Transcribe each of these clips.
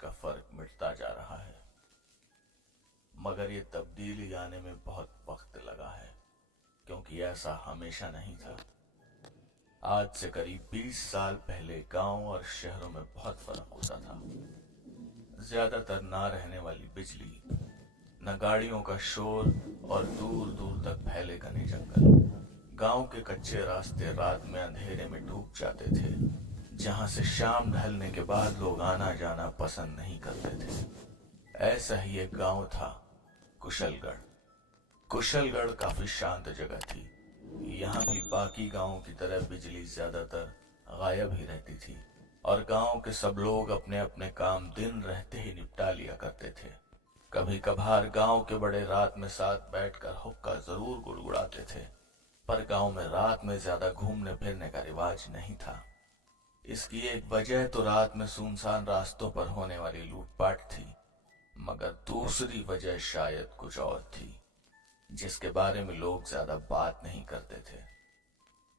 का फर्क मिटता जा रहा है, मगर ये तब्दीली आने में बहुत वक्त लगा है, क्योंकि ऐसा हमेशा नहीं था। आज से करीब 20 साल पहले गांव और शहरों में बहुत फर्क होता था। ज्यादातर ना रहने वाली बिजली, न गाड़ियों का शोर और दूर दूर तक फैले घने जंगल। गांव के कच्चे रास्ते रात में अंधेरे में डूब जाते थे, जहां से शाम ढलने के बाद लोग आना जाना पसंद नहीं करते थे। ऐसा ही एक गांव था, कुशलगढ़। कुशलगढ़ काफी शांत जगह थी। यहाँ भी बाकी गांवों की तरह बिजली ज्यादातर गायब ही रहती थी और गांव के सब लोग अपने अपने काम दिन रहते ही निपटा लिया करते थे। कभी कभार गांव के बड़े रात में साथ बैठकर हुक्का जरूर गुड़गुड़ाते थे, पर गांव में रात में ज्यादा घूमने फिरने का रिवाज नहीं था। इसकी एक वजह तो रात में सुनसान रास्तों पर होने वाली लूटपाट थी, मगर दूसरी वजह शायद कुछ और थी, जिसके बारे में लोग ज्यादा बात नहीं करते थे।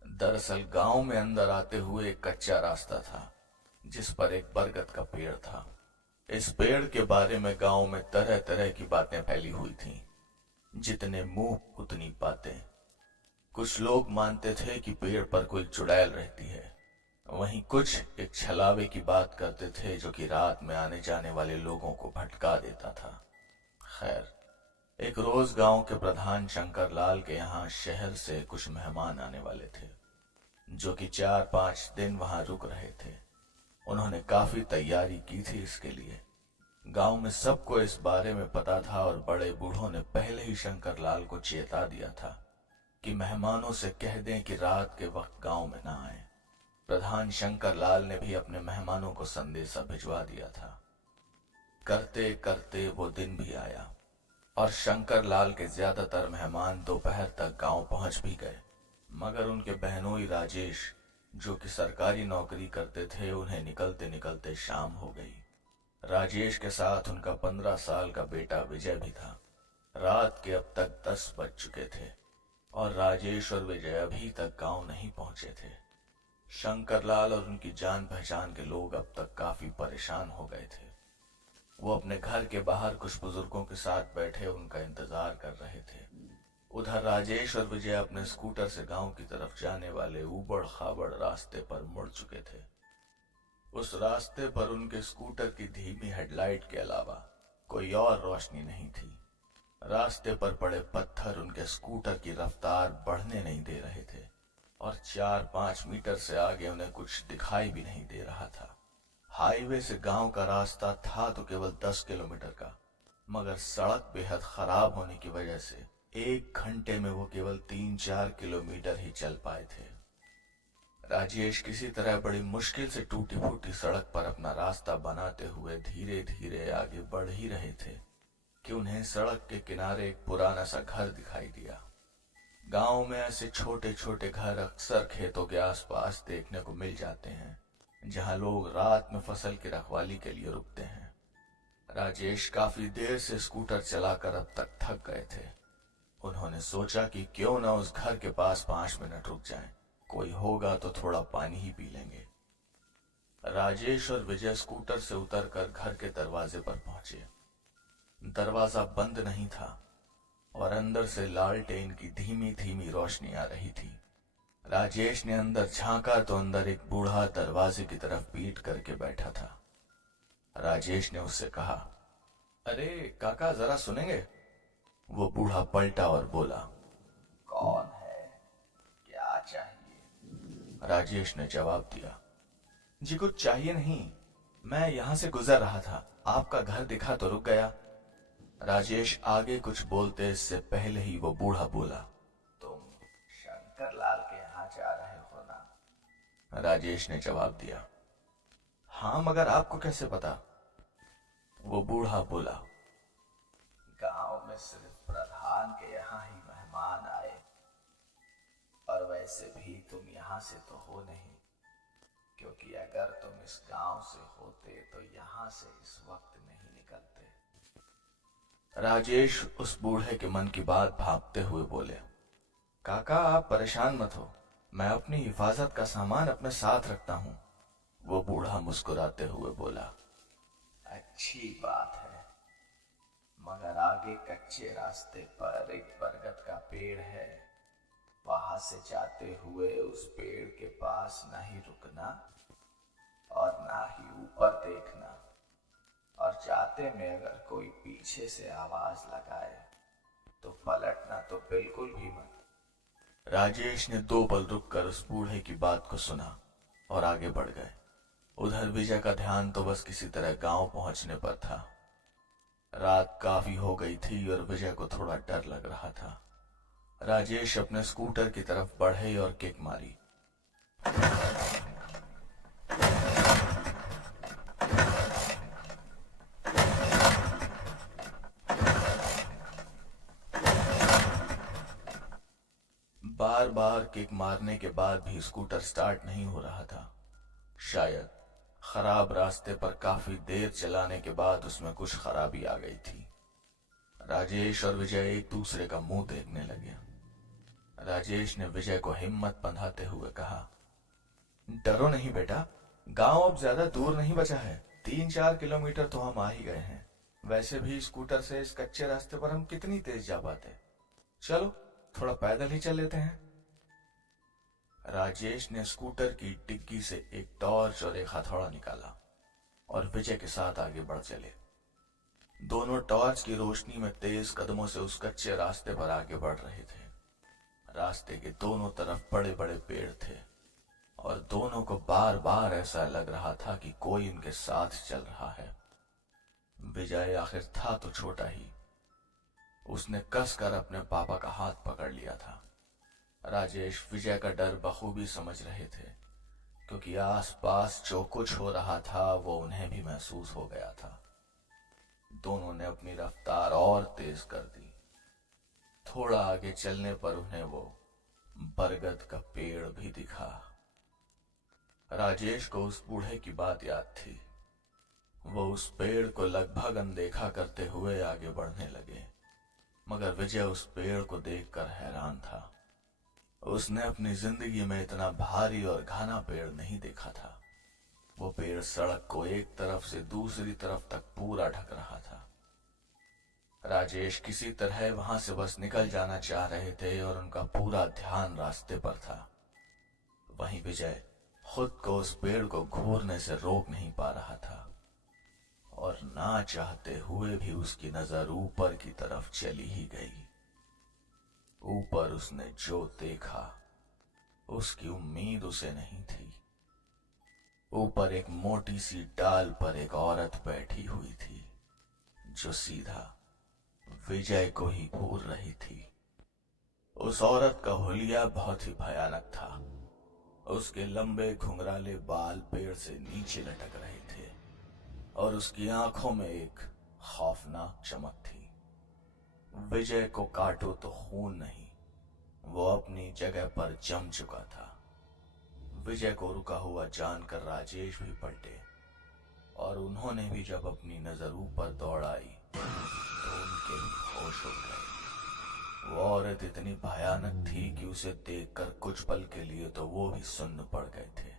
दरअसल गांव में अंदर आते हुए एक कच्चा रास्ता था, जिस पर एक बरगद का पेड़ था। इस पेड़ के बारे में गांव में तरह तरह की बातें फैली हुई थीं। जितने मुंह उतनी बातें। कुछ लोग मानते थे कि पेड़ पर कोई चुड़ैल रहती है, वहीं कुछ एक छलावे की बात करते थे जो कि रात में आने जाने वाले लोगों को भटका देता था। खैर, एक रोज गांव के प्रधान शंकर लाल के यहाँ शहर से कुछ मेहमान आने वाले थे, जो कि 4-5 दिन वहां रुक रहे थे। उन्होंने काफी तैयारी की थी इसके लिए। गांव में सबको इस बारे में पता था और बड़े बूढ़ों ने पहले ही शंकर लाल को चेता दिया था कि मेहमानों से कह दें कि रात के वक्त गांव में ना आए। प्रधान शंकर लाल ने भी अपने मेहमानों को संदेशा भिजवा दिया था। करते करते वो दिन भी आया और शंकर लाल के ज्यादातर मेहमान दोपहर तक गांव पहुंच भी गए, मगर उनके बहनोई राजेश, जो कि सरकारी नौकरी करते थे, उन्हें निकलते निकलते शाम हो गई। राजेश के साथ उनका 15 साल का बेटा विजय भी था। रात के अब तक 10 बज चुके थे और राजेश और विजय अभी तक गांव नहीं पहुंचे थे। शंकरलाल और उनकी जान पहचान के लोग अब तक काफी परेशान हो गए थे। वो अपने घर के बाहर कुछ बुजुर्गों के साथ बैठे उनका इंतजार कर रहे थे। उधर राजेश और विजय अपने स्कूटर से गांव की तरफ जाने वाले ऊबड़ खाबड़ रास्ते पर मुड़ चुके थे। उस रास्ते पर उनके स्कूटर की धीमी हेडलाइट के अलावा कोई और रोशनी नहीं थी। रास्ते पर पड़े पत्थर उनके स्कूटर की रफ्तार बढ़ने नहीं दे रहे थे और 4-5 मीटर से आगे उन्हें कुछ दिखाई भी नहीं दे रहा था। हाईवे से गांव का रास्ता था तो केवल 10 किलोमीटर का, मगर सड़क बेहद खराब होने की वजह से 1 घंटे में वो केवल 3-4 किलोमीटर ही चल पाए थे। राजेश किसी तरह बड़ी मुश्किल से टूटी फूटी सड़क पर अपना रास्ता बनाते हुए धीरे धीरे आगे बढ़ ही रहे थे कि उन्हें सड़क के किनारे एक पुराना सा घर दिखाई दिया। गांव में ऐसे छोटे छोटे घर अक्सर खेतों के आसपास देखने को मिल जाते हैं, जहां लोग रात में फसल की रखवाली के लिए रुकते हैं। राजेश काफी देर से स्कूटर चलाकर अब तक थक गए थे। उन्होंने सोचा कि क्यों न उस घर के पास 5 मिनट रुक जाएं, कोई होगा तो थोड़ा पानी ही पी लेंगे। राजेश और विजय स्कूटर से उतरकर घर के दरवाजे पर पहुंचे। दरवाजा बंद नहीं था और अंदर से लालटेन की धीमी धीमी रोशनी आ रही थी। राजेश ने अंदर झांका तो अंदर एक बूढ़ा दरवाजे की तरफ पीठ करके बैठा था। राजेश ने उससे कहा, अरे काका, जरा सुनेंगे? वो बूढ़ा पलटा और बोला, कौन है? क्या चाहिए? राजेश ने जवाब दिया, जी कुछ चाहिए नहीं, मैं यहां से गुजर रहा था, आपका घर दिखा तो रुक गया। राजेश आगे कुछ बोलते इससे पहले ही वो बूढ़ा बोला, तुम शंकर लाल के यहाँ जा रहे हो ना? राजेश ने जवाब दिया, हाँ, मगर आपको कैसे पता? वो बूढ़ा बोला, गांव में सिर्फ प्रधान के यहाँ ही मेहमान आए, और वैसे भी तुम यहाँ से तो हो नहीं, क्योंकि अगर तुम इस गांव से होते तो यहाँ से इस वक्त नहीं निकलते। राजेश उस बूढ़े के मन की बात भांपते हुए बोले, काका आप परेशान मत हो, मैं अपनी हिफाजत का सामान अपने साथ रखता हूँ। वो बूढ़ा मुस्कुराते हुए बोला, अच्छी बात है, मगर आगे कच्चे रास्ते पर एक बरगद का पेड़ है। वहां से जाते हुए उस पेड़ के पास ना ही रुकना और ना ही ऊपर देखना, और जाते में अगर कोई पीछे से आवाज लगाए तो पलटना तो बिल्कुल भी मत। राजेश ने 2 पल रुककर उस बूढ़े की बात को सुना और आगे बढ़ गए। उधर विजय का ध्यान तो बस किसी तरह गांव पहुंचने पर था। रात काफी हो गई थी और विजय को थोड़ा डर लग रहा था। राजेश अपने स्कूटर की तरफ बढ़े और किक मारी। बार बार किक मारने के बाद भी स्कूटर स्टार्ट नहीं हो रहा था। शायद खराब रास्ते पर काफी देर चलाने के बाद उसमें कुछ खराबी आ गई थी। राजेश और विजय एक दूसरे का मुंह देखने लगे। राजेश ने विजय को हिम्मत बंधाते हुए कहा, डरो नहीं बेटा, गांव अब ज्यादा दूर नहीं बचा है। 3-4 किलोमीटर तो हम आ ही गए हैं। वैसे भी स्कूटर से इस कच्चे रास्ते पर हम कितनी तेज जा पाते। चलो थोड़ा पैदल ही चल लेते हैं। राजेश ने स्कूटर की डिग्गी से एक टॉर्च और एक हथौड़ा निकाला और विजय के साथ आगे बढ़ चले। दोनों टॉर्च की रोशनी में तेज कदमों से उस कच्चे रास्ते पर आगे बढ़ रहे थे। रास्ते के दोनों तरफ बड़े बड़े पेड़ थे और दोनों को बार बार ऐसा लग रहा था कि कोई उनके साथ चल रहा है। विजय आखिर था तो छोटा ही। उसने कसकर अपने पापा का हाथ पकड़ लिया था। राजेश विजय का डर बखूबी समझ रहे थे, क्योंकि आसपास जो कुछ हो रहा था वो उन्हें भी महसूस हो गया था। दोनों ने अपनी रफ्तार और तेज कर दी। थोड़ा आगे चलने पर उन्हें वो बरगद का पेड़ भी दिखा। राजेश को उस बूढ़े की बात याद थी। वो उस पेड़ को लगभग अनदेखा करते हुए आगे बढ़ने लगे, मगर विजय उस पेड़ को देखकर हैरान था। उसने अपनी जिंदगी में इतना भारी और घना पेड़ नहीं देखा था। वो पेड़ सड़क को एक तरफ से दूसरी तरफ तक पूरा ढक रहा था। राजेश किसी तरह वहां से बस निकल जाना चाह रहे थे और उनका पूरा ध्यान रास्ते पर था। वहीं विजय खुद को उस पेड़ को घूरने से रोक नहीं पा रहा था और ना चाहते हुए भी उसकी नजर ऊपर की तरफ चली ही गई। ऊपर उसने जो देखा उसकी उम्मीद उसे नहीं थी। ऊपर एक मोटी सी डाल पर एक औरत बैठी हुई थी, जो सीधा विजय को ही घूर रही थी। उस औरत का हुलिया बहुत ही भयानक था। उसके लंबे घुंघराले बाल पेड़ से नीचे लटक रहे थे और उसकी आंखों में एक खौफनाक चमक थी। विजय को काटो तो खून नहीं, वो अपनी जगह पर जम चुका था। विजय को रुका हुआ जानकर राजेश भी पलटे और उन्होंने भी जब अपनी नजर ऊपर दौड़ाई तो उनके भी होश उड़ गए। वो औरत इतनी भयानक थी कि उसे देखकर कुछ पल के लिए तो वो भी सुन्न पड़ गए थे।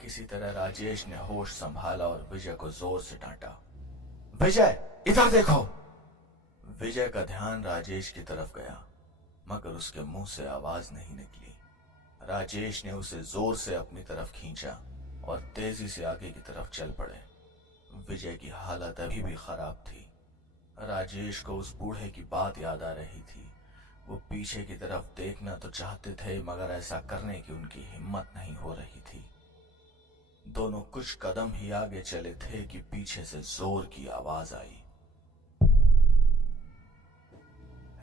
किसी तरह राजेश ने होश संभाला और विजय को जोर से डांटा, विजय इधर देखो। विजय का ध्यान राजेश की तरफ गया, मगर उसके मुंह से आवाज नहीं निकली। राजेश ने उसे जोर से अपनी तरफ खींचा और तेजी से आगे की तरफ चल पड़े। विजय की हालत अभी भी खराब थी। राजेश को उस बूढ़े की बात याद आ रही थी। वो पीछे की तरफ देखना तो चाहते थे, मगर ऐसा करने की उनकी हिम्मत नहीं हो रही थी। दोनों कुछ कदम ही आगे चले थे कि पीछे से जोर की आवाज आई।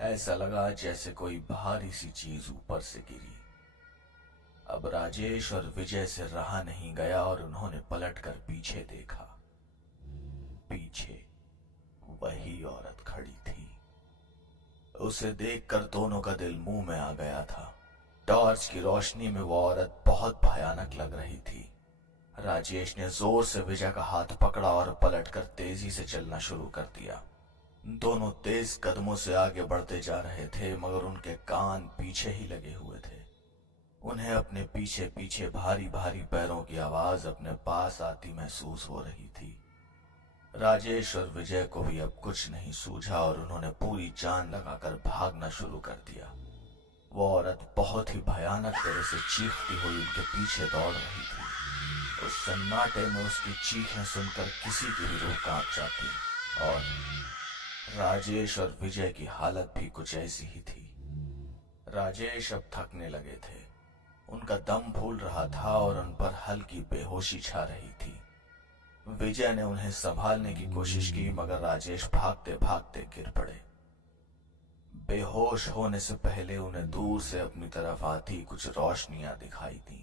ऐसा लगा जैसे कोई भारी सी चीज ऊपर से गिरी। अब राजेश और विजय से रहा नहीं गया और उन्होंने पलटकर पीछे देखा। पीछे वही औरत खड़ी थी। उसे देखकर दोनों का दिल मुंह में आ गया था। टॉर्च की रोशनी में वो औरत बहुत भयानक लग रही थी। राजेश ने जोर से विजय का हाथ पकड़ा और पलटकर तेजी से चलना शुरू कर दिया। दोनों तेज कदमों से आगे बढ़ते जा रहे थे, मगर उनके कान पीछे ही लगे हुए थे। उन्हें अपने पीछे पीछे भारी भारी पैरों की आवाज अपने पास आती महसूस हो रही थी। राजेश और विजय को भी अब कुछ नहीं सूझा और उन्होंने पूरी जान लगाकर भागना शुरू कर दिया। वो औरत बहुत ही भयानक तरह से चीखती हुई उनके पीछे दौड़ रही थी। उस सन्नाटे में उसकी चीखें सुनकर किसी की भी रूह कांप जाती और राजेश और विजय की हालत भी कुछ ऐसी ही थी। राजेश अब थकने लगे थे, उनका दम फूल रहा था और उन पर हल्की बेहोशी छा रही थी। विजय ने उन्हें संभालने की कोशिश की मगर राजेश भागते भागते गिर पड़े। बेहोश होने से पहले उन्हें दूर से अपनी तरफ आती कुछ रोशनियां दिखाई दी।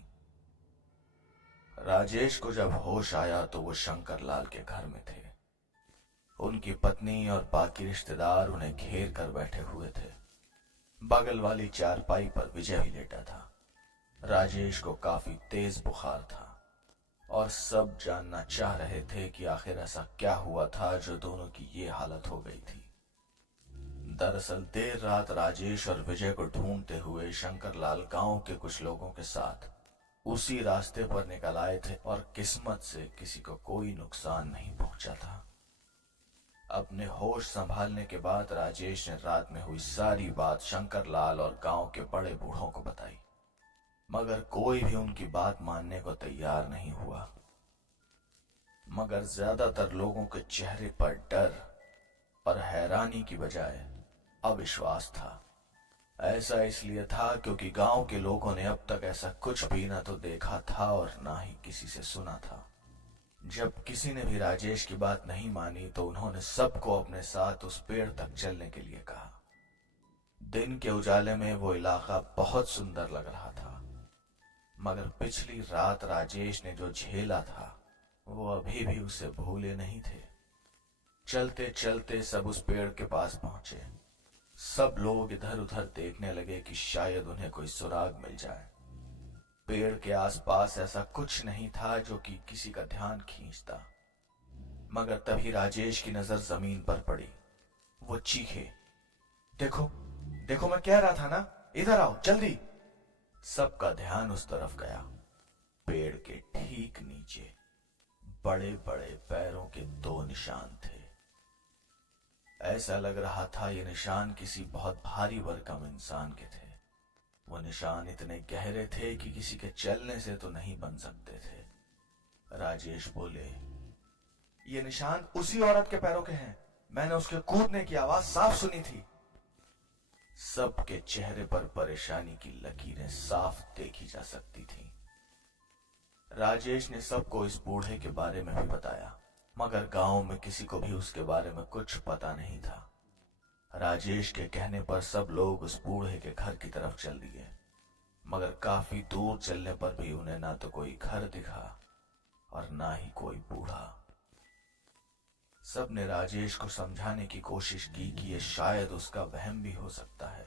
राजेश को जब होश आया तो वो शंकर लाल के घर में थे। उनकी पत्नी और बाकी रिश्तेदार उन्हें घेर कर बैठे हुए थे। बगल वाली चारपाई पर विजय भी लेटा था। राजेश को काफी तेज बुखार था और सब जानना चाह रहे थे कि आखिर ऐसा क्या हुआ था जो दोनों की ये हालत हो गई थी। दरअसल देर रात राजेश और विजय को ढूंढते हुए शंकर लाल गांव के कुछ लोगों के साथ उसी रास्ते पर निकल आए थे और किस्मत से किसी को कोई नुकसान नहीं पहुंचा था। अपने होश संभालने के बाद राजेश ने रात में हुई सारी बात शंकर लाल और गांव के बड़े बूढ़ों को बताई, मगर कोई भी उनकी बात मानने को तैयार नहीं हुआ। मगर ज्यादातर लोगों के चेहरे पर डर और हैरानी की बजाय अविश्वास था। ऐसा इसलिए था क्योंकि गांव के लोगों ने अब तक ऐसा कुछ भी न तो देखा था और ना ही किसी से सुना था। जब किसी ने भी राजेश की बात नहीं मानी तो उन्होंने सबको अपने साथ उस पेड़ तक चलने के लिए कहा। दिन के उजाले में वो इलाका बहुत सुंदर लग रहा था, मगर पिछली रात राजेश ने जो झेला था वो अभी भी उसे भूले नहीं थे। चलते चलते सब उस पेड़ के पास पहुंचे। सब लोग इधर उधर देखने लगे कि शायद उन्हें कोई सुराग मिल जाए। पेड़ के आसपास ऐसा कुछ नहीं था जो कि किसी का ध्यान खींचता, मगर तभी राजेश की नजर जमीन पर पड़ी। वो चीखे, देखो देखो, मैं कह रहा था ना, इधर आओ जल्दी। सबका ध्यान उस तरफ गया। पेड़ के ठीक नीचे बड़े बड़े पैरों के 2 निशान थे। ऐसा लग रहा था ये निशान किसी बहुत भारी भरकम इंसान के थे। वो निशान इतने गहरे थे कि किसी के चलने से तो नहीं बन सकते थे। राजेश बोले, ये निशान उसी औरत के पैरों के हैं, मैंने उसके कूदने की आवाज साफ सुनी थी। सबके चेहरे पर परेशानी की लकीरें साफ देखी जा सकती थी। राजेश ने सबको इस बूढ़े के बारे में भी बताया, मगर गांव में किसी को भी उसके बारे में कुछ पता नहीं था। राजेश के कहने पर सब लोग उस बूढ़े के घर की तरफ चल दिए, मगर काफी दूर चलने पर भी उन्हें ना तो कोई घर दिखा और ना ही कोई बूढ़ा। सबने राजेश को समझाने की कोशिश की कि यह शायद उसका वहम भी हो सकता है,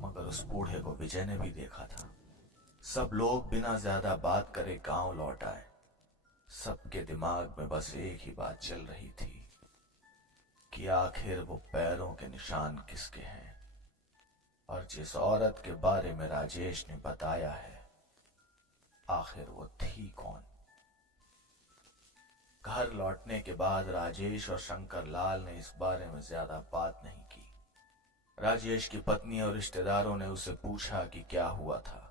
मगर उस बूढ़े को विजय ने भी देखा था। सब लोग बिना ज्यादा बात करे गांव लौट आए। सबके दिमाग में बस एक ही बात चल रही थी कि आखिर वो पैरों के निशान किसके हैं और जिस औरत के बारे में राजेश ने बताया है, आखिर वो थी कौन। घर लौटने के बाद राजेश और शंकर लाल ने इस बारे में ज्यादा बात नहीं की। राजेश की पत्नी और रिश्तेदारों ने उसे पूछा कि क्या हुआ था,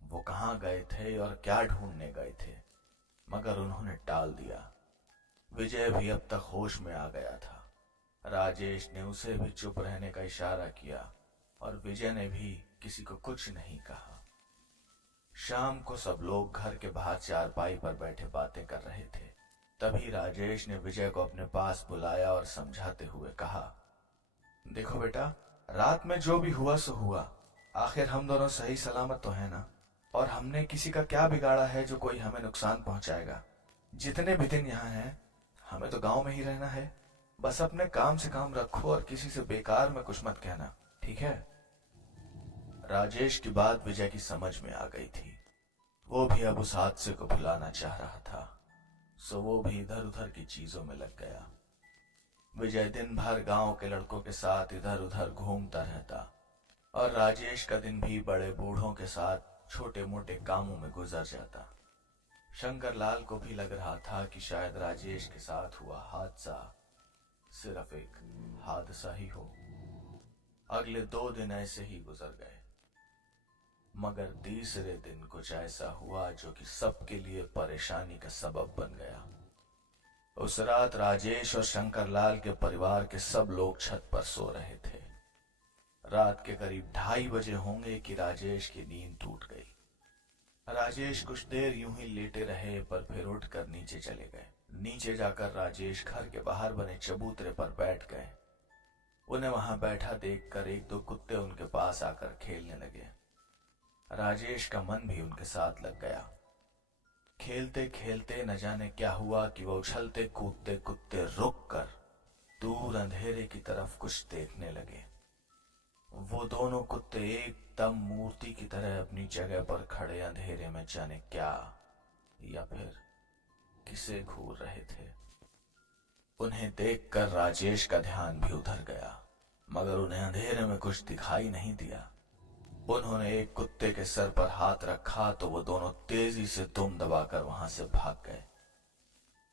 वो कहाँ गए थे और क्या ढूंढने गए थे, मगर उन्होंने टाल दिया। विजय भी अब तक होश में आ गया था। राजेश ने उसे भी चुप रहने का इशारा किया और विजय ने भी किसी को कुछ नहीं कहा। शाम को सब लोग घर के बाहर चारपाई पर बैठे बातें कर रहे थे। तभी राजेश ने विजय को अपने पास बुलाया और समझाते हुए कहा, देखो बेटा, रात में जो भी हुआ सो हुआ, आखिर हम दोनों सही सलामत तो है ना, और हमने किसी का क्या बिगाड़ा है जो कोई हमें नुकसान पहुंचाएगा। जितने भी दिन यहाँ हैं, हमें तो गांव में ही रहना है। बस अपने काम से काम रखो और किसी से बेकार में कुछ मत कहना, ठीक है। राजेश की बात विजय की समझ में आ गई थी। वो भी अब उस हादसे को भुलाना चाह रहा था, सो वो भी इधर उधर की चीजों में लग गया। विजय दिन भर गांव के लड़कों के साथ इधर उधर घूमता रहता और राजेश का दिन भी बड़े बूढ़ों के साथ छोटे मोटे कामों में गुजर जाता। शंकरलाल को भी लग रहा था कि शायद राजेश के साथ हुआ हादसा सिर्फ एक हादसा ही हो। अगले 2 दिन ऐसे ही गुजर गए, मगर तीसरे दिन कुछ ऐसा हुआ जो कि सबके लिए परेशानी का सबब बन गया। उस रात राजेश और शंकरलाल के परिवार के सब लोग छत पर सो रहे थे। रात के करीब 2:30 बजे होंगे कि राजेश की नींद टूट गई। राजेश कुछ देर यूं ही लेटे रहे, पर फिर उठकर नीचे चले गए। नीचे जाकर राजेश घर के बाहर बने चबूतरे पर बैठ गए। उन्हें वहां बैठा देखकर 1-2 कुत्ते उनके पास आकर खेलने लगे। राजेश का मन भी उनके साथ लग गया। खेलते खेलते न जाने क्या हुआ कि वो उछलते कूदते कुत्ते रुक कर दूर अंधेरे की तरफ कुछ देखने लगे। वो दोनों कुत्ते एकदम मूर्ति की तरह अपनी जगह पर खड़े अंधेरे में जाने क्या या फिर किसे घूर रहे थे। उन्हें देखकर राजेश का ध्यान भी उधर गया, मगर उन्हें अंधेरे में कुछ दिखाई नहीं दिया। उन्होंने एक कुत्ते के सर पर हाथ रखा तो वो दोनों तेजी से दुम दबाकर वहां से भाग गए।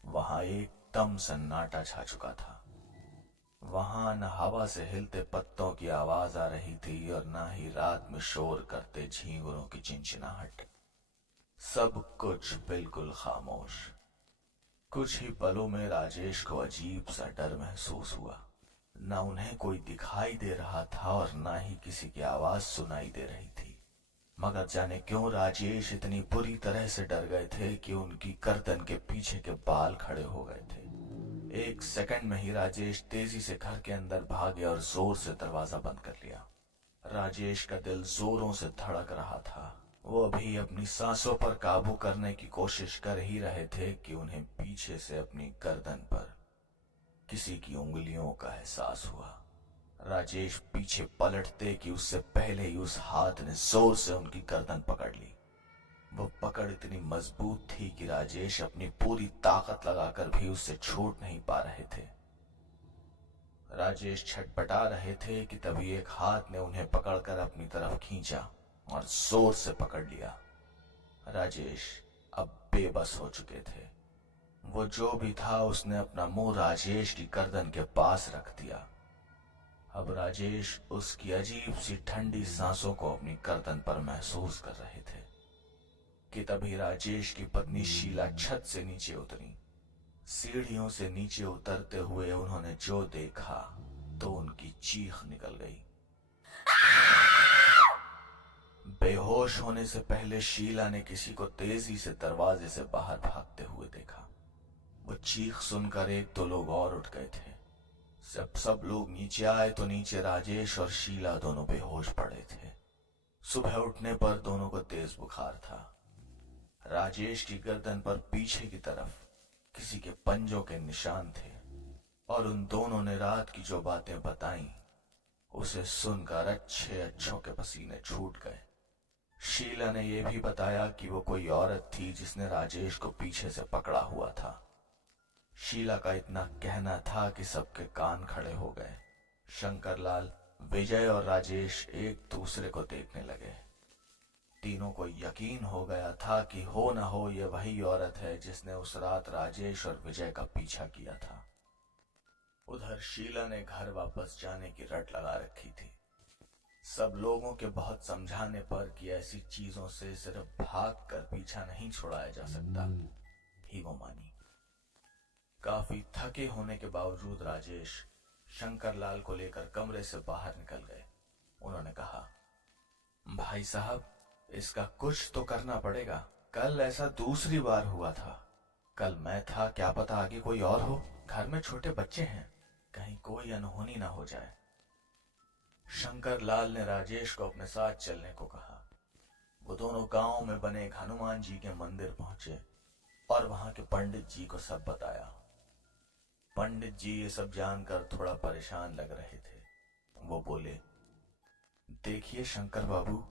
वहां एकदम सन्नाटा छा चुका था। वहां न हवा से हिलते पत्तों की आवाज आ रही थी और न ही रात में शोर करते झींगुरों की चिंचिनाहट। सब कुछ बिल्कुल खामोश। कुछ ही पलों में राजेश को अजीब सा डर महसूस हुआ। न उन्हें कोई दिखाई दे रहा था और न ही किसी की आवाज सुनाई दे रही थी, मगर जाने क्यों राजेश इतनी बुरी तरह से डर गए थे कि उनकी गर्दन के पीछे के बाल खड़े हो गए थे। 1 सेकंड में ही राजेश तेजी से घर के अंदर भागे और जोर से दरवाजा बंद कर लिया। राजेश का दिल जोरों से धड़क रहा था। वो अभी अपनी सांसों पर काबू करने की कोशिश कर ही रहे थे कि उन्हें पीछे से अपनी गर्दन पर किसी की उंगलियों का एहसास हुआ। राजेश पीछे पलटते कि उससे पहले ही उस हाथ ने जोर से उनकी गर्दन पकड़ ली। वो पकड़ इतनी मजबूत थी कि राजेश अपनी पूरी ताकत लगाकर भी उससे छूट नहीं पा रहे थे। राजेश छटपटा रहे थे कि तभी एक हाथ ने उन्हें पकड़कर अपनी तरफ खींचा और जोर से पकड़ लिया। राजेश अब बेबस हो चुके थे। वो जो भी था उसने अपना मुंह राजेश की गर्दन के पास रख दिया। अब राजेश उसकी अजीब सी ठंडी सांसों को अपनी गर्दन पर महसूस कर रहे थे कि तभी राजेश की पत्नी शीला छत से नीचे उतरी। सीढ़ियों से नीचे उतरते हुए उन्होंने जो देखा तो उनकी चीख निकल गई। बेहोश होने से पहले शीला ने किसी को तेजी से दरवाजे से बाहर भागते हुए देखा। वो चीख सुनकर 1-2 लोग और उठ गए थे। जब सब लोग नीचे आए तो नीचे राजेश और शीला दोनों बेहोश पड़े थे। सुबह उठने पर दोनों को तेज बुखार था। राजेश की गर्दन पर पीछे की तरफ किसी के पंजों के निशान थे और उन दोनों ने रात की जो बातें बताई उसे सुनकर अच्छों के पसीने छूट गए। शीला ने यह भी बताया कि वो कोई औरत थी जिसने राजेश को पीछे से पकड़ा हुआ था। शीला का इतना कहना था कि सबके कान खड़े हो गए। शंकरलाल, विजय और राजेश एक दूसरे को देखने लगे। तीनों को यकीन हो गया था कि हो न हो ये वही औरत है जिसने उस रात राजेश और विजय का पीछा किया था। उधर शीला ने घर वापस जाने की रट लगा रखी थी। सब लोगों के बहुत समझाने पर कि ऐसी चीजों से सिर्फ भाग कर पीछा नहीं छुड़ाया जा सकता, ही वो मानी। काफी थके होने के बावजूद राजेश शंकरलाल को लेकर कमरे से बाहर निकल गए। उन्होंने कहा, भाई साहब, इसका कुछ तो करना पड़ेगा। कल ऐसा दूसरी बार हुआ था। कल मैं था, क्या पता आगे कोई और हो। घर में छोटे बच्चे हैं, कहीं कोई अनहोनी ना हो जाए। शंकरलाल ने राजेश को अपने साथ चलने को कहा। वो दोनों गांव में बने एक हनुमान जी के मंदिर पहुंचे और वहां के पंडित जी को सब बताया। पंडित जी ये सब जानकर थोड़ा परेशान लग रहे थे। वो बोले, देखिए शंकर बाबू,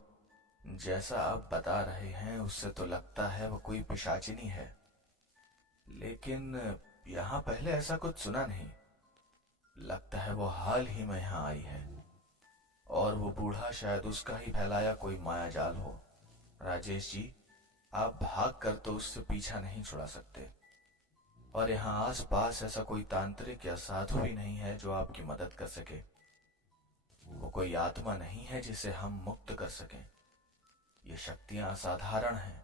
जैसा आप बता रहे हैं उससे तो लगता है वो कोई पिशाचिनी है, लेकिन यहां पहले ऐसा कुछ सुना नहीं। लगता है वो हाल ही में यहां आई है और वो बूढ़ा शायद उसका ही फैलाया कोई मायाजाल हो। राजेश जी, आप भाग कर तो उससे पीछा नहीं छुड़ा सकते, और यहाँ आस पास ऐसा कोई तांत्रिक या साधु भी नहीं है जो आपकी मदद कर सके। वो कोई आत्मा नहीं है जिसे हम मुक्त कर सकें। ये शक्तियां असाधारण हैं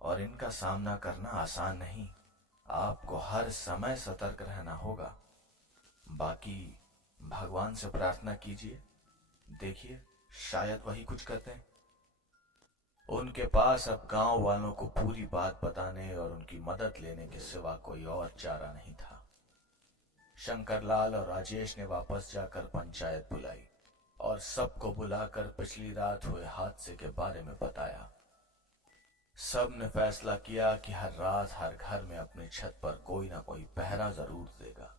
और इनका सामना करना आसान नहीं। आपको हर समय सतर्क रहना होगा। बाकी भगवान से प्रार्थना कीजिए, देखिए शायद वही कुछ करते हैं। उनके पास अब गांव वालों को पूरी बात बताने और उनकी मदद लेने के सिवा कोई और चारा नहीं था। शंकरलाल और राजेश ने वापस जाकर पंचायत बुलाई और सबको बुलाकर पिछली रात हुए हादसे के बारे में बताया। सब ने फैसला किया कि हर रात हर घर में अपनी छत पर कोई ना कोई पहरा जरूर देगा।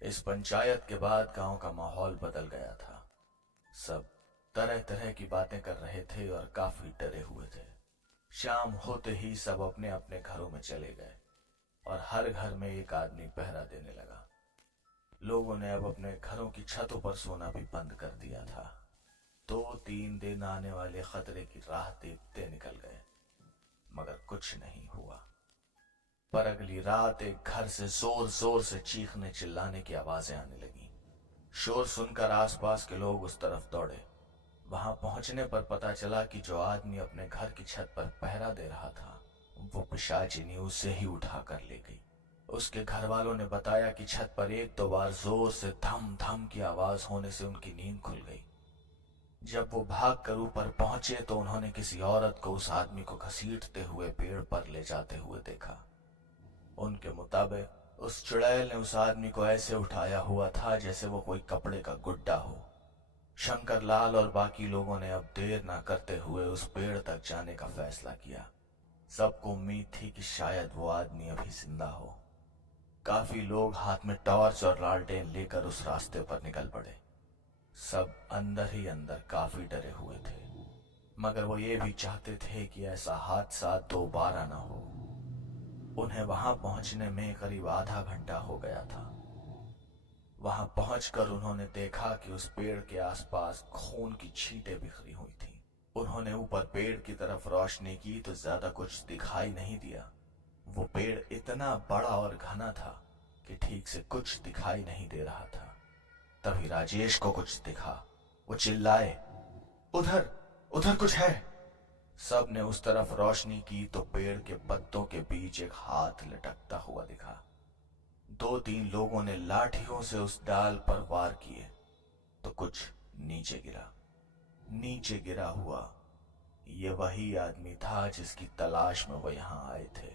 इस पंचायत के बाद गांव का माहौल बदल गया था। सब तरह तरह की बातें कर रहे थे और काफी डरे हुए थे। शाम होते ही सब अपने अपने घरों में चले गए और हर घर में एक आदमी पहरा देने लगा। लोगों ने अब अपने घरों की छतों पर सोना भी बंद कर दिया था। 2-3 दिन आने वाले खतरे की राह देखते निकल गए, मगर कुछ नहीं हुआ। पर अगली रात एक घर से जोर जोर से चीखने चिल्लाने की आवाजें आने लगी। शोर सुनकर आसपास के लोग उस तरफ दौड़े। वहां पहुंचने पर पता चला कि जो आदमी अपने घर की छत पर पहरा दे रहा था, वो पिशाचिनी उसे ही उठा कर ले गई। उसके घर वालों ने बताया कि छत पर 1-2 बार जोर से धम धम की आवाज होने से उनकी नींद खुल गई। जब वो भाग कर ऊपर पहुंचे तो उन्होंने किसी औरत को उस आदमी को घसीटते हुए पेड़ पर ले जाते हुए देखा। उनके मुताबिक उस चुड़ैल ने उस आदमी को ऐसे उठाया हुआ था जैसे वो कोई कपड़े का गुड्डा हो। शंकरलाल और बाकी लोगों ने अब देर ना करते हुए उस पेड़ तक जाने का फैसला किया। सबको उम्मीद थी कि शायद वो आदमी अभी जिंदा हो। काफी लोग हाथ में टॉर्च और लालटेन लेकर उस रास्ते पर निकल पड़े। सब अंदर ही अंदर काफी डरे हुए थे, मगर वो ये भी चाहते थे कि ऐसा हादसा दोबारा न हो। उन्हें वहां पहुंचने में करीब आधा घंटा हो गया था। वहां पहुंचकर उन्होंने देखा कि उस पेड़ के आसपास खून की छींटें बिखरी हुई थी। उन्होंने ऊपर पेड़ की तरफ रोशनी की तो ज्यादा कुछ दिखाई नहीं दिया। वो पेड़ इतना बड़ा और घना था कि ठीक से कुछ दिखाई नहीं दे रहा था। तभी राजेश को कुछ दिखा। वो चिल्लाए, उधर उधर कुछ है। सब ने उस तरफ रोशनी की तो पेड़ के पत्तों के बीच एक हाथ लटकता हुआ दिखा। 2-3 लोगों ने लाठियों से उस डाल पर वार किए तो कुछ नीचे गिरा। नीचे गिरा हुआ ये वही आदमी था जिसकी तलाश में वो यहां आए थे।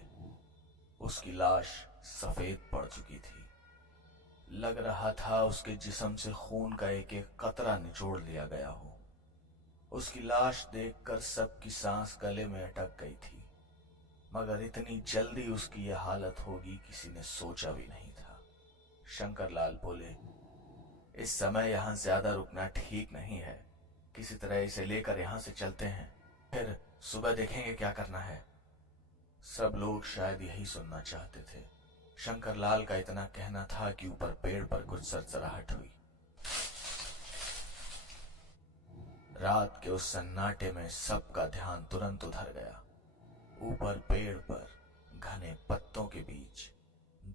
उसकी लाश सफेद पड़ चुकी थी। लग रहा था उसके जिस्म से खून का एक एक कतरा निचोड़ लिया गया हो। उसकी लाश देखकर सबकी सांस गले में अटक गई थी, मगर इतनी जल्दी उसकी यह हालत होगी किसी ने सोचा भी नहीं था। शंकरलाल बोले, इस समय यहां ज्यादा रुकना ठीक नहीं है। किसी तरह इसे लेकर यहां से चलते हैं, फिर सुबह देखेंगे क्या करना है। सब लोग शायद यही सुनना चाहते थे। शंकरलाल का इतना कहना था कि ऊपर पेड़ पर कुछ सरसराहट हुई। रात के उस सन्नाटे में सबका ध्यान तुरंत उधर गया। ऊपर पेड़ पर घने पत्तों के बीच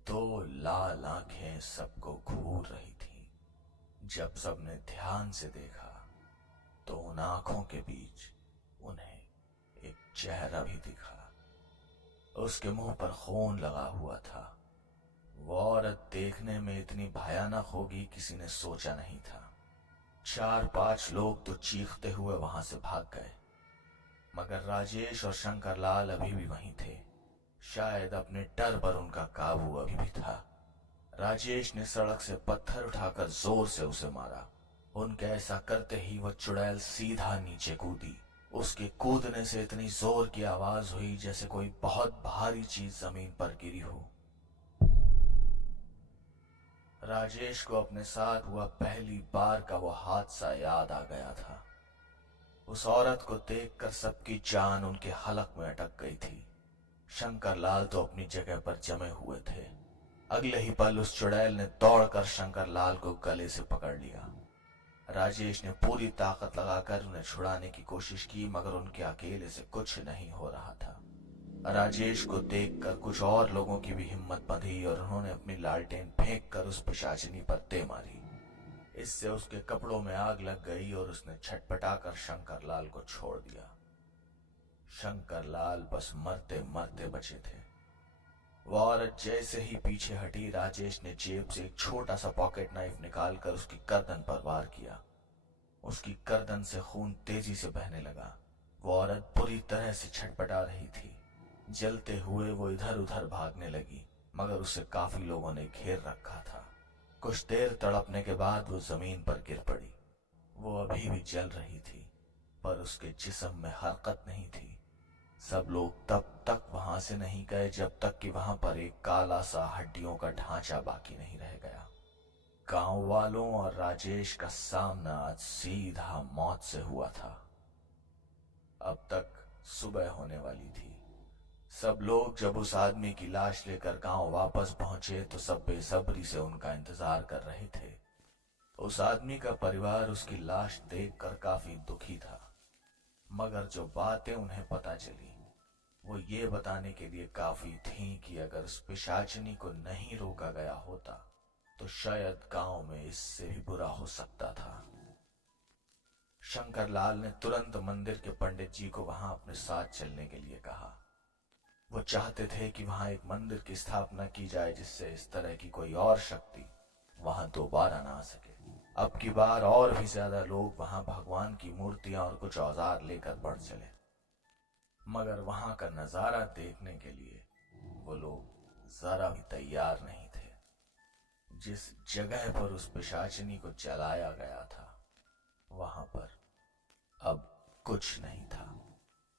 2 लाल आंखें सबको घूर रही थीं। जब सबने ध्यान से देखा तो उन आंखों के बीच उन्हें एक चेहरा भी दिखा। उसके मुंह पर खून लगा हुआ था। वो औरत देखने में इतनी भयानक होगी किसी ने सोचा नहीं था। 4-5 लोग तो चीखते हुए वहां से भाग गए, मगर राजेश और शंकरलाल अभी भी वहीं थे। शायद अपने डर पर उनका काबू अभी भी था। राजेश ने सड़क से पत्थर उठाकर जोर से उसे मारा। उनके ऐसा करते ही वह चुड़ैल सीधा नीचे कूदी। उसके कूदने से इतनी जोर की आवाज हुई जैसे कोई बहुत भारी चीज जमीन पर गिरी हो। राजेश को अपने साथ हुआ पहली बार का वो हादसा याद आ गया था। उस औरत को देखकर सबकी जान उनके हलक में अटक गई थी। शंकरलाल तो अपनी जगह पर जमे हुए थे। अगले ही पल उस चुड़ैल ने दौड़कर शंकरलाल को गले से पकड़ लिया। राजेश ने पूरी ताकत लगाकर उन्हें छुड़ाने की कोशिश की, मगर उनके अकेले से कुछ नहीं हो रहा था। राजेश को देखकर कुछ और लोगों की भी हिम्मत बंधी और उन्होंने अपनी लालटेन फेंककर उस पिशाचिनी पर दे मारी। इससे उसके कपड़ों में आग लग गई और उसने छटपटाकर शंकरलाल को छोड़ दिया। शंकरलाल बस मरते मरते बचे थे। वह औरत जैसे ही पीछे हटी, राजेश ने जेब से एक छोटा सा पॉकेट नाइफ निकालकर उसकी गर्दन पर वार किया। उसकी गर्दन से खून तेजी से बहने लगा। वो औरत बुरी तरह से छटपटा रही थी। जलते हुए वो इधर उधर भागने लगी, मगर उसे काफी लोगों ने घेर रखा था। कुछ देर तड़पने के बाद वो जमीन पर गिर पड़ी। वो अभी भी जल रही थी, पर उसके जिस्म में हरकत नहीं थी। सब लोग तब तक वहां से नहीं गए जब तक कि वहां पर एक काला सा हड्डियों का ढांचा बाकी नहीं रह गया। गांव वालों और राजेश का सामना आज सीधा मौत से हुआ था। अब तक सुबह होने वाली थी। सब लोग जब उस आदमी की लाश लेकर गांव वापस पहुंचे तो सब बेसब्री से उनका इंतजार कर रहे थे। उस आदमी का परिवार उसकी लाश देखकर काफी दुखी था, मगर जो बातें उन्हें पता चली वो ये बताने के लिए काफी थीं कि अगर उस पिशाचिनी को नहीं रोका गया होता तो शायद गांव में इससे भी बुरा हो सकता था। शंकरलाल ने तुरंत मंदिर के पंडित जी को वहां अपने साथ चलने के लिए कहा। वो चाहते थे कि वहां एक मंदिर की स्थापना की जाए जिससे इस तरह की कोई और शक्ति वहां दोबारा ना आ सके। अब की बार और भी ज्यादा लोग वहां भगवान की मूर्तियां और कुछ औजार लेकर बढ़ चले, मगर वहां का नजारा देखने के लिए वो लोग जरा भी तैयार नहीं थे। जिस जगह पर उस पिशाचिनी को जलाया गया था वहां पर अब कुछ नहीं था।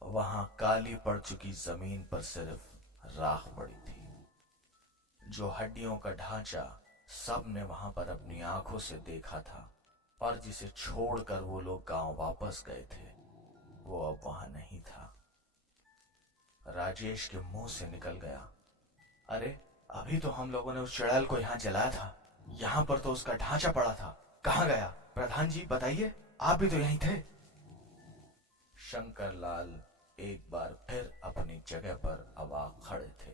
वहां काली पड़ चुकी जमीन पर सिर्फ राख पड़ी थी। जो हड्डियों का ढांचा सब ने वहां पर अपनी आंखों से देखा था और जिसे छोड़कर वो लोग गांव वापस गए थे, वो अब वहां नहीं था। राजेश के मुंह से निकल गया, अरे अभी तो हम लोगों ने उस चुड़ैल को यहाँ जलाया था, यहाँ पर तो उसका ढांचा पड़ा था, कहाँ गया? प्रधान जी बताइए, आप भी तो यहीं थे। शंकरलाल एक बार फिर अपनी जगह पर अवाक खड़े थे।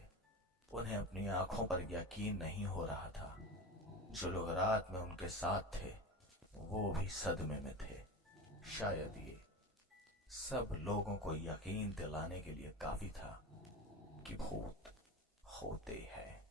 उन्हें अपनी आंखों पर यकीन नहीं हो रहा था। जो लोग रात में उनके साथ थे वो भी सदमे में थे। शायद ये सब लोगों को यकीन दिलाने के लिए काफी था कि भूत होते हैं।